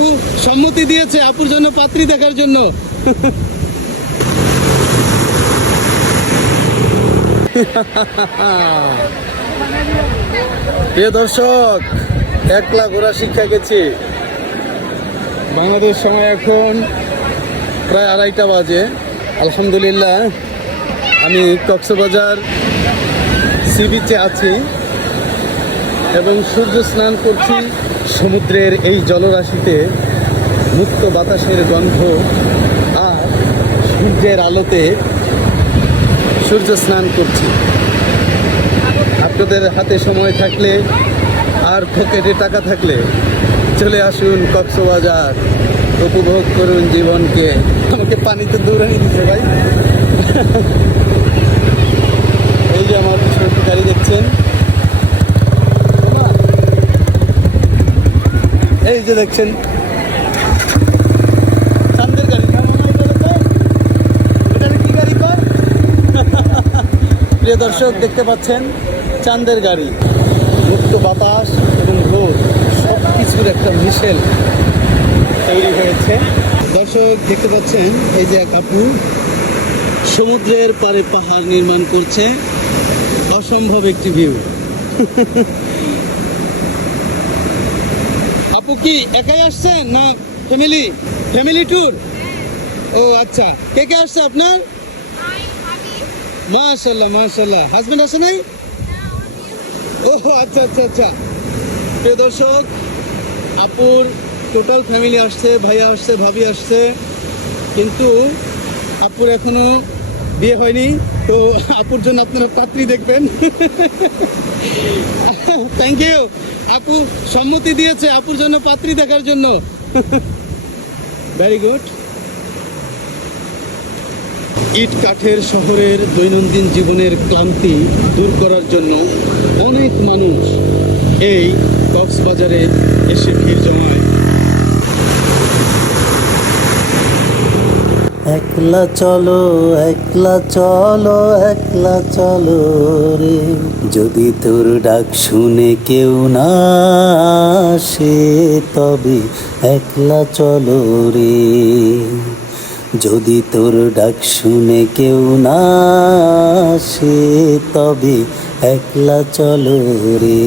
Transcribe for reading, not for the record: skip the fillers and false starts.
আপু সম্মতি দিয়েছে আপুর জন্য পাত্রী দেখার জন্য। প্রিয় দর্শক, একলা ঘোরা শিক্ষা গেছি। বাংলাদেশ সময় এখন প্রায় 2:30 বাজে। আলহামদুলিল্লাহ আমি কক্সবাজার সি বিচে আছি এবং সূর্য স্নান করছি সমুদ্রের এই জলরাশিতে। মুক্ত বাতাসের গন্ধ আর সূর্যের আলোতে সূর্য স্নান করছি। আপনাদের হাতে সময় থাকলে আর পকেটে টাকা থাকলে চলে আসুন কক্সবাজার, উপভোগ করুন জীবনকে। আমাকে পানিতে দৌড়ানি দিচ্ছে ভাই। এই যে আমার পিছনে গাড়ি দেখছেন, এই যে দেখছেন চাঁদের গাড়ি। কি গাড়ি কর? প্রিয় দর্শক, দেখতে পাচ্ছেন চাঁদের গাড়ি। মুক্ত বাতাস এবং রোদ সব কিছুর একটা মিশেল তৈরি হয়েছে। দর্শক দেখতে পাচ্ছেন এই যে এক আপু সমুদ্রের পাড়ে পাহাড় নির্মাণ করছে। অসম্ভব একটি ভিউ। আপু কি একাই আসছেন না ফ্যামিলি ট্যুর? ও আচ্ছা, কে কে আসছে আপনার? মাশাআল্লাহ মাশাআল্লাহ। হাজবেন্ড আসে নাই? ও আচ্ছা আচ্ছা আচ্ছা। প্রিয় দর্শক, আপুর টোটাল ফ্যামিলি আসছে, ভাইয়া আসছে, ভাবি আসছে, কিন্তু আপুর এখনো বিয়ে হয়নি। তো আপুর জন্য আপনারা পাত্রী দেখবেন। Thank you. আপু সম্মতি দিয়েছে আপুর জন্য পাত্রী দেখার জন্য। Very good. ইট কাঠের শহরের দৈনন্দিন জীবনের ক্লান্তি দূর করার জন্য অনেক মানুষ এই কক্সবাজারে এসে ভিড় জমায়। একলা চলো একলা চলো একলা চলো রে, যদি তোর ডাক শুনে কেউ না আসে তবে একলা চলো রে, যদি তোর ডাক শুনে কেউ না আসে তবে একলা চলো রে।